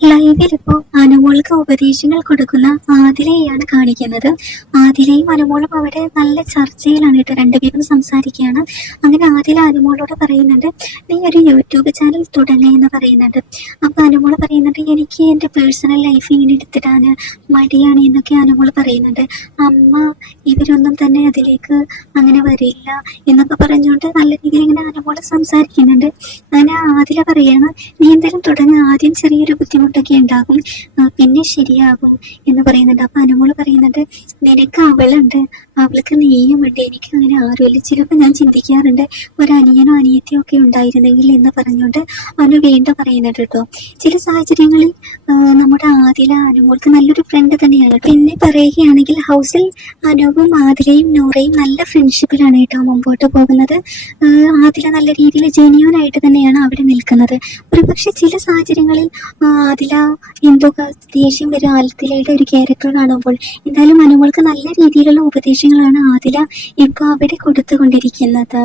ലൈവിലിപ്പോ അനുമോൾക്ക് ഉപദേശങ്ങൾ കൊടുക്കുന്ന ആതിരയെയാണ് കാണിക്കുന്നത്. ആതിരയും അനുമോളും അവിടെ നല്ല ചർച്ചയിലാണ് കേട്ടോ രണ്ടുപേരും സംസാരിക്കുകയാണ്. അങ്ങനെ ആതിര അനുമോളോട് പറയുന്നുണ്ട് നീ ഒരു യൂട്യൂബ് ചാനൽ തുടങ്ങുക എന്ന് പറയുന്നുണ്ട്. അപ്പൊ അനുമോൾ പറയുന്നുണ്ട് എനിക്ക് എന്റെ പേഴ്സണൽ ലൈഫ് ഇങ്ങനെ എടുത്തിടാൻ മടിയാണ് എന്നൊക്കെ അനുമോൾ പറയുന്നുണ്ട്. അമ്മ ഇവരൊന്നും തന്നെ അതിലേക്ക് അങ്ങനെ വരില്ല എന്നൊക്കെ പറഞ്ഞുകൊണ്ട് നല്ല രീതിയിൽ ഇങ്ങനെ അനുമോൾ സംസാരിക്കുന്നുണ്ട്. അങ്ങനെ ആതിര പറയാണ് നീ തുടങ്ങുക ആദ്യം ചെറിയൊരു ബുദ്ധിമുട്ടൊക്കെ ഉണ്ടാകും പിന്നെ ശരിയാകും എന്ന് പറയുന്നുണ്ട്. അപ്പൊ അനുമോൾ പറയുന്നുണ്ട് നിനക്ക് അവളുണ്ട് അവൾക്ക് നീയും ഉണ്ട് എനിക്ക് അങ്ങനെ ആരുമില്ല. ചിലപ്പോൾ ഞാൻ ചിന്തിക്കാറുണ്ട് ഒരു അനിയനോ അനിയത്തിയോ ഒക്കെ ഉണ്ടായിരുന്നെങ്കിൽ എന്ന് പറഞ്ഞുകൊണ്ട് അനു വീണ്ടും പറയുന്നുണ്ട് കേട്ടോ. ചില സാഹചര്യങ്ങളിൽ നമ്മുടെ ആദില അനുമോൾക്ക് നല്ലൊരു ഫ്രണ്ട് തന്നെയാണ് പിന്നെ പറയുകയാണെങ്കിൽ ഹൗസിൽ അനുവും ആദിലയും നൂറയും നല്ല ഫ്രണ്ട്ഷിപ്പിലാണ് കേട്ടോ മുമ്പോട്ട് പോകുന്നത്. ആദില നല്ല രീതിയിൽ ജെന്യൂൻ ആയിട്ട് തന്നെയാണ് അവിടെ നിൽക്കുന്നത്. ഒരു പക്ഷെ ചില സാഹചര്യങ്ങളിൽ ആദില എന്തോ ദേഷ്യം വരും. ആദിലയുടെ ഒരു ക്യാരക്ടർ കാണുമ്പോൾ എന്തായാലും അനുമോൾക്ക് നല്ല രീതിയിലുള്ള ഉപദേശങ്ങളാണ് ആദില ഇപ്പോൾ അവിടെ കൊടുത്തുകൊണ്ടിരിക്കുന്നത്.